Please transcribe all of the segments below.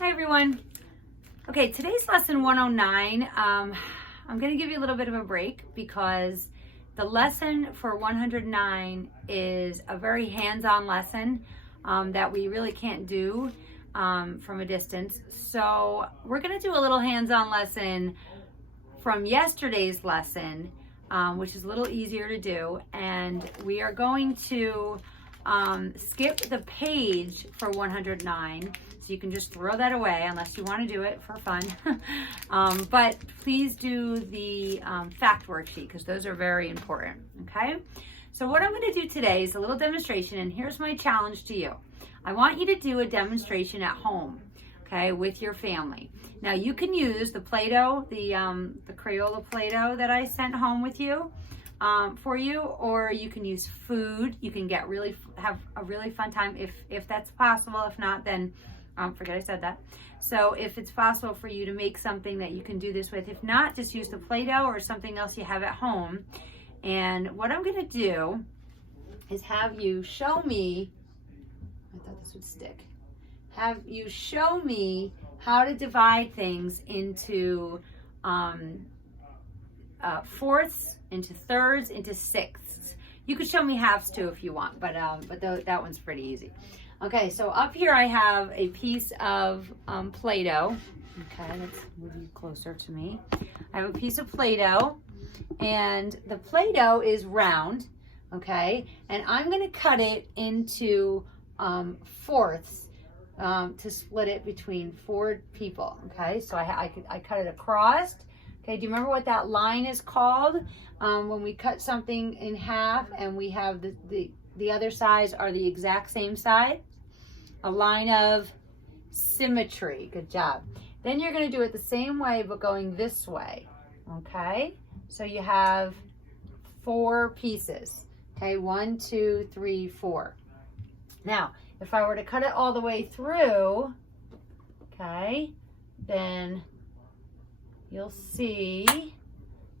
Hi everyone. Okay, today's lesson 109. I'm going to give you a little bit of a break because the lesson for 109 is a very hands-on lesson that we really can't do from a distance. So we're going to do a little hands-on lesson from yesterday's lesson, which is a little easier to do. And we are going to skip the page for 109. So you can just throw that away unless you want to do it for fun. But please do the fact worksheet because those are very important, okay? So what I'm going to do today is a little demonstration, and here's my challenge to you. I want you to do a demonstration at home, okay, with your family. Now you can use the Play-Doh, the Crayola Play-Doh that I sent home with you for you, or you can use food. You can have a really fun time if that's possible. If not, then forget I said that. So if it's possible for you to make something that you can do this with, if not, just use the Play-Doh or something else you have at home. And what I'm going to do is have you show me, I thought this would stick, have you show me how to divide things into fourths, into thirds, into sixths. You could show me halves too if you want, but that one's pretty easy. Okay, so up here I have a piece of Play-Doh. Okay, let's move you closer to me. I have a piece of Play-Doh, and the Play-Doh is round, okay? And I'm going to cut it into fourths to split it between 4 people, okay? So I cut it across. Okay, do you remember what that line is called? When we cut something in half and we have the other sides are the exact same side? A line of symmetry. Good job. Then you're going to do it the same way but going this way. Okay, so you have 4 pieces. Okay, 1, 2, 3, 4. Now if I were to cut it all the way through, okay, then you'll see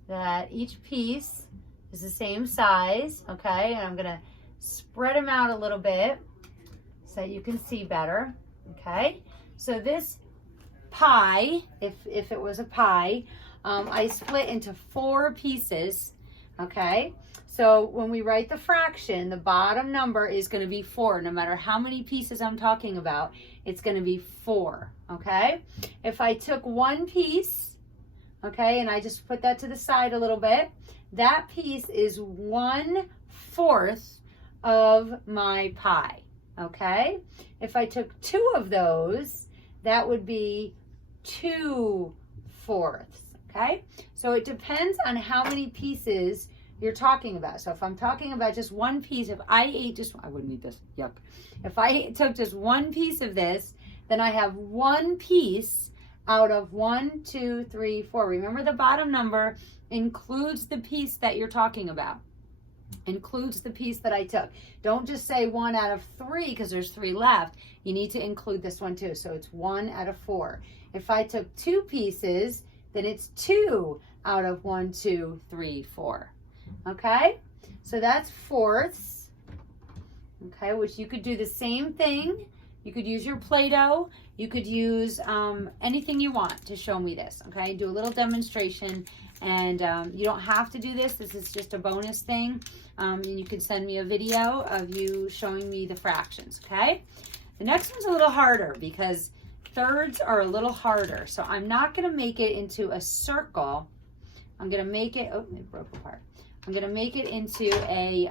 that each piece is the same size. Okay, and I'm going to spread them out a little bit so you can see better. Okay, so this pie, if it was a pie, I split into 4 pieces. Okay, so when we write the fraction, the bottom number is going to be 4. No matter how many pieces I'm talking about, it's going to be 4. Okay, if I took one piece, okay, and I just put that to the side a little bit, that piece is 1/4 of my pie. Okay, if I took 2 of those, that would be 2/4. Okay, so it depends on how many pieces you're talking about. So if I'm talking about just one piece, if I ate just, I wouldn't eat this, yuck. If I took just one piece of this, then I have 1 piece out of 1, 2, 3, 4. Remember, the bottom number includes the piece that you're talking about. Includes the piece that I took. Don't just say 1 out of 3 because there's 3 left. You need to include this one too. So it's 1 out of 4. If I took 2 pieces, then it's 2 out of 1, 2, 3, 4. Okay? So that's fourths. Okay, which you could do the same thing. You could use your Play-Doh. You could use anything you want to show me this. Okay, do a little demonstration. And you don't have to do this. This is just a bonus thing. And you can send me a video of you showing me the fractions, okay? The next one's a little harder because thirds are a little harder. So I'm not going to make it into a circle. I'm going to make it, oh, it broke apart. I'm going to make it into a,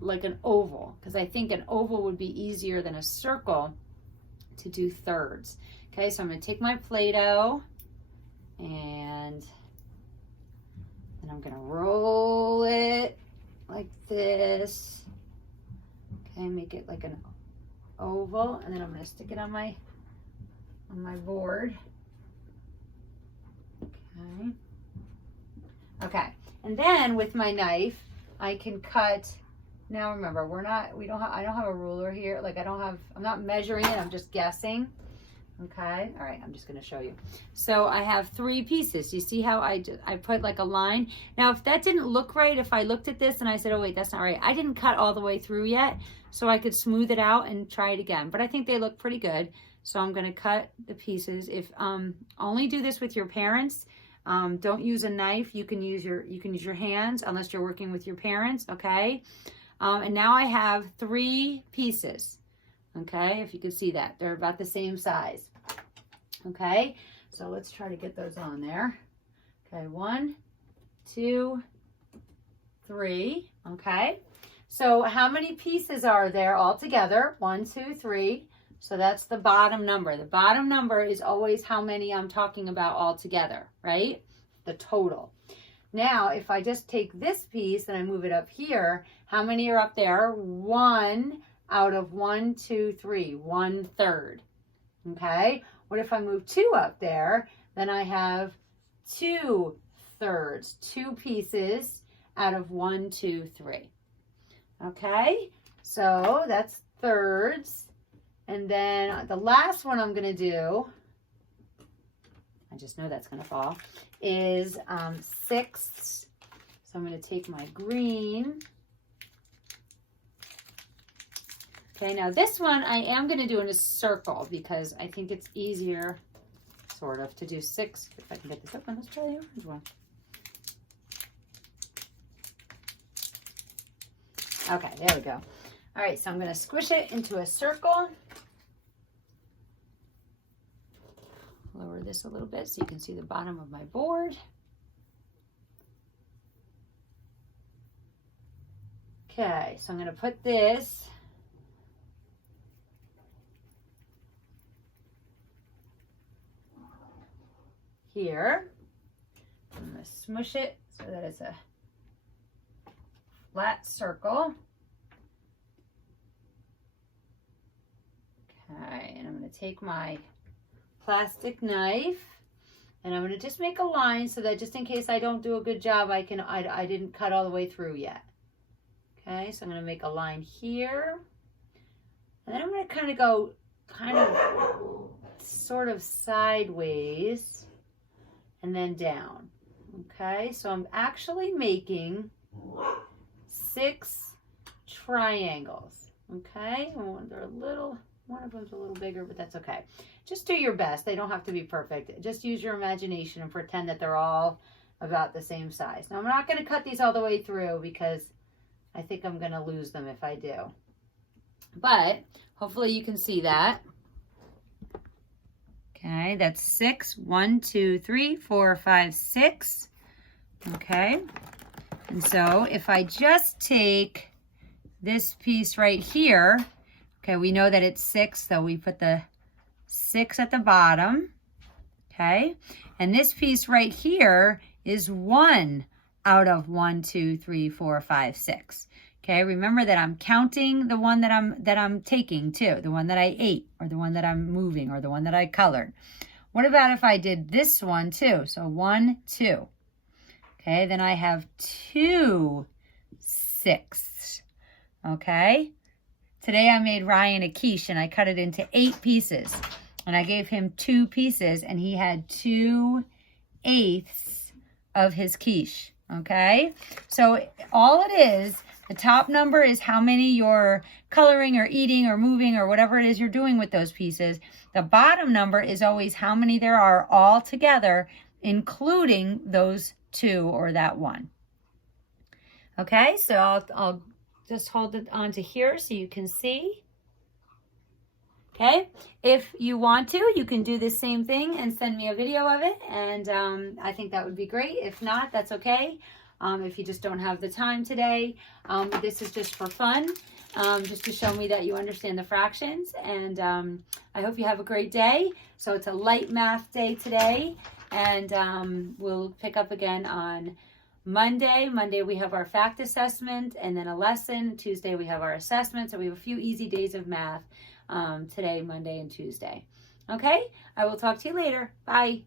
like an oval, because I think an oval would be easier than a circle to do thirds. Okay, so I'm going to take my Play-Doh and then I'm going to roll it like this. Okay, make it like an oval, and then I'm going to stick it on my board. Okay. Okay. And then with my knife, I can cut. Now remember, I don't have a ruler here. Like I'm not measuring it, I'm just guessing. Okay, all right, I'm just going to show you. So I have 3 pieces. You see how I put like a line? Now, if that didn't look right, if I looked at this and I said, oh wait, that's not right. I didn't cut all the way through yet, so I could smooth it out and try it again. But I think they look pretty good. So I'm going to cut the pieces. If only do this with your parents. Don't use a knife. You can use your hands unless you're working with your parents, okay? And now I have 3 pieces, okay? If you can see that. They're about the same size, okay? So let's try to get those on there. Okay, 1, 2, 3, okay? So how many pieces are there all together? 1, 2, 3. So that's the bottom number. The bottom number is always how many I'm talking about all together, right? The total. Now, if I just take this piece and I move it up here, how many are up there? 1 out of 1, 2, 3, 1/3. Okay? What if I move 2 up there? Then I have 2/3, 2 pieces out of 1, 2, 3. Okay? So that's thirds. And then the last one I'm going to do, I just know that's going to fall, is sixths. So I'm going to take my green. Okay, now this one I am going to do in a circle because I think it's easier, sort of, to do 6. If I can get this open, let's try the orange one. Okay, there we go. All right, so I'm going to squish it into a circle. Lower this a little bit so you can see the bottom of my board. Okay, so I'm going to put this here. I'm going to smush it so that it's a flat circle. Okay, and I'm going to take my plastic knife and I'm going to just make a line so that just in case I don't do a good job, I didn't cut all the way through yet. Okay, so I'm going to make a line here, and then I'm going to kind of go sort of sideways and then down. Okay, so I'm actually making 6 triangles. Okay, they're a little, one of them's a little bigger, but that's okay. Just do your best. They don't have to be perfect. Just use your imagination and pretend that they're all about the same size. Now, I'm not going to cut these all the way through because I think I'm going to lose them if I do. But hopefully you can see that. Okay, that's 6. 1, 2, 3, 4, 5, 6. Okay. And so if I just take this piece right here, okay, we know that it's 6, so we put the 6 at the bottom, okay? And this piece right here is 1 out of 1, 2, 3, 4, 5, 6. Okay, remember that I'm counting the one that I'm taking too, the one that I ate, or the one that I'm moving, or the one that I colored. What about if I did this one too? So 1, 2. Okay, then I have 2 6ths. Okay? Today I made Ryan a quiche and I cut it into 8 pieces. And I gave him 2 pieces and he had 2/8 of his quiche. Okay? So all it is, the top number is how many you're coloring or eating or moving or whatever it is you're doing with those pieces. The bottom number is always how many there are all together, including those 2 or that 1. Okay, so I'll just hold it onto here so you can see. Okay, if you want to, you can do the same thing and send me a video of it, and I think that would be great. If not, that's okay. If you just don't have the time today, this is just for fun, just to show me that you understand the fractions, and I hope you have a great day. So it's a light math day today, and we'll pick up again on Monday. Monday we have our fact assessment and then a lesson. Tuesday we have our assessment. So we have a few easy days of math today, Monday, and Tuesday. Okay, I will talk to you later. Bye.